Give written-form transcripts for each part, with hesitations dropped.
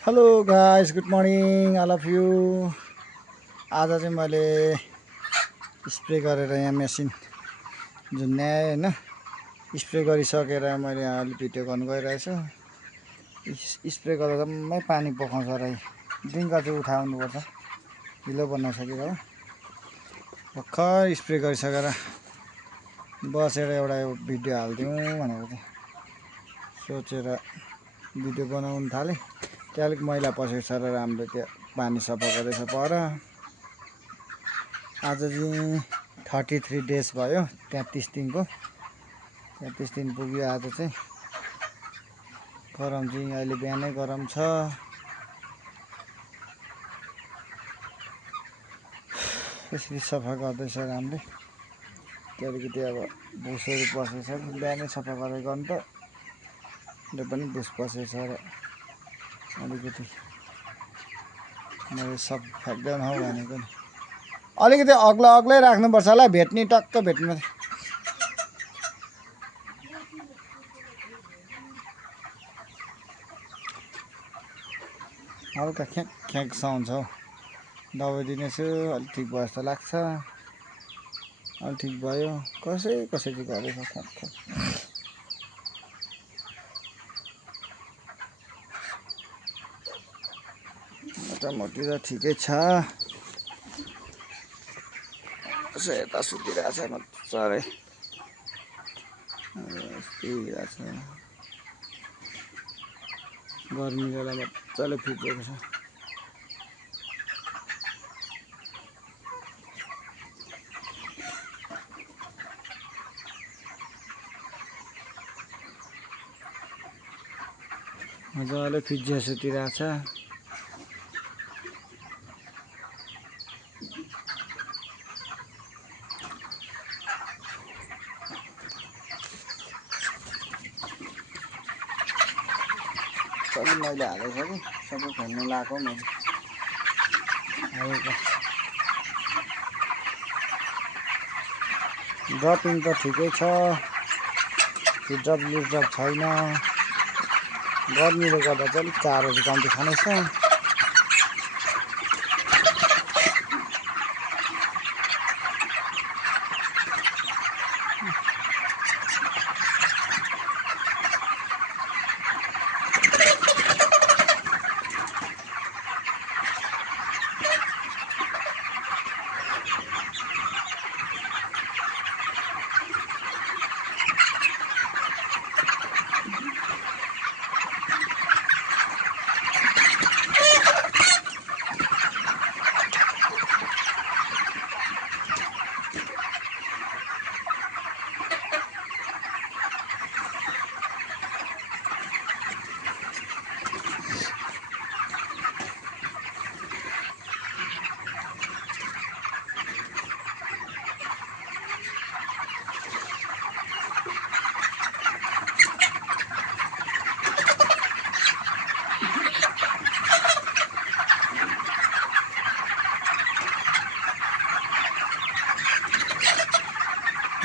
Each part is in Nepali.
Hello guys, good morning all of you. आज चाहिँ मैले स्प्रे गरेर यहाँ मेसिन झुन्ड्याएँ होइन। स्प्रे गरिसकेर मैले अहिले भिडियो गर्नु गइरहेछु। स्प्रे गर्दा जम्मै पानी पोखाउँछ र डिङ्गा चाहिँ उठाउनुपर्छ, हिलो बनाइसकेर हो। भर्खर स्प्रे गरिसकेर बसेर एउटा भिडियो हालिदिउँ भनेको चाहिँ सोचेर भिडियो बनाउनु थालेँ। त्यहाँ अलिक मैला पसेको छ र राम्रो त्यो पानी सफा गर्दैछ पर। आज चाहिँ 33 डेज भयो, 33 दिनको 33 दिन पुग्यो। आज चाहिँ गरम चाहिँ अहिले बिहानै गरम छ। यसरी सफा गर्दैछ राम्रै। त्यो अलिकति अब भुसहरू पसेको छ, बिहानै सफा गरेर गर्नु त त्यो पनि भुस पसेको छ र अलिकति मैले सब फ्याक्दैन हौ भनेको नि। अलिकति अग्लै राख्नुपर्छ होला, भेट्ने टक्क भेट्नु। हल्का ख्याक ख्याक साउन्ड छ हौ। दबाई दिनेछु, अलिक ठिक भयो जस्तो लाग्छ। अलि ठिक भयो। कसरी गरेछ ख्याक ख्याक। मोटामोटी त ठिकै छ। यसो यता सुतिरहेछ मजाले। सुतिरहेछ। गर्मी बेला मजाले फिटेको छ। मजाले फिजिया सुतिरहेछ। सबै मैले हालेको छ कि सबै फेर्नु लगाएको मैले। ड्रपिङ त ठिकै छ, ड्रप छैन। गर्मीले गर्दा चाहिँ अलिक चारोहरू कम्ती खानेछ।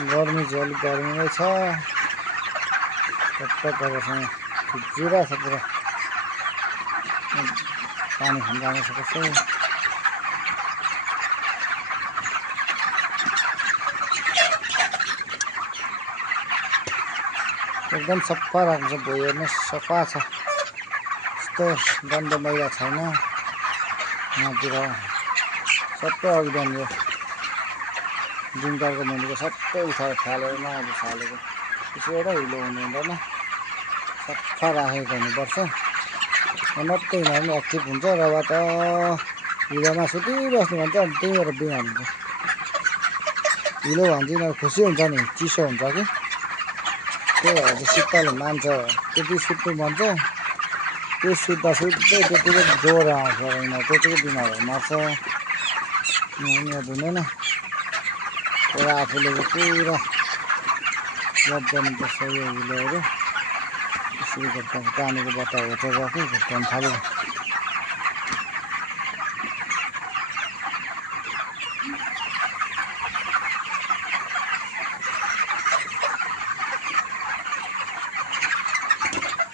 गर्मी चाहिँ अलिक गर्मी नै छ। टक्कसँग फिजिरहेछ पुरा। पानी खान जानु सकेछु। एकदम सफा राख्छ, भुइँ हेर्नु सफा छ। यस्तो गन्ध मैला छैन यहाँतिर। सबै अभियान यो जिङ्गरको मुनिको सबै उठाएर फालेर नआएर फालेको। त्यसो एउटा हिलो हुनु हुँदैन, सफा राखेको हुनुपर्छ। मात्रै यिनीहरू पनि एक्टिभ हुन्छ। र त हिलोमा सुतिबस्नु भन्छ, त्यही भएर बिमार हुन्छ। हिलो भन्छ यिनीहरू खुसी हुन्छ नि, चिसो हुन्छ कि त्यही भएर चाहिँ शीतल मान्छ। त्यति सुत्नु भन्छ, त्यो सुत्दा सुत्दै त्यतिकै ज्वरो आउँछ र यिनीहरू त्यतिकै बिमारहरू मर्छ। याद हुँदैन। तर आफूले पुरा याद गर्नुपर्छ यो हिलोहरू। यसरी गर्दा पानीको बत्ता होटेर राख्यो, घुट्टाउन थाल्यो।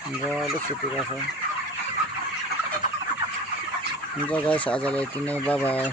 मजाले सुतिरहेछ। हुन्छ गाइस, आजलाई यति नै, बाई बाई।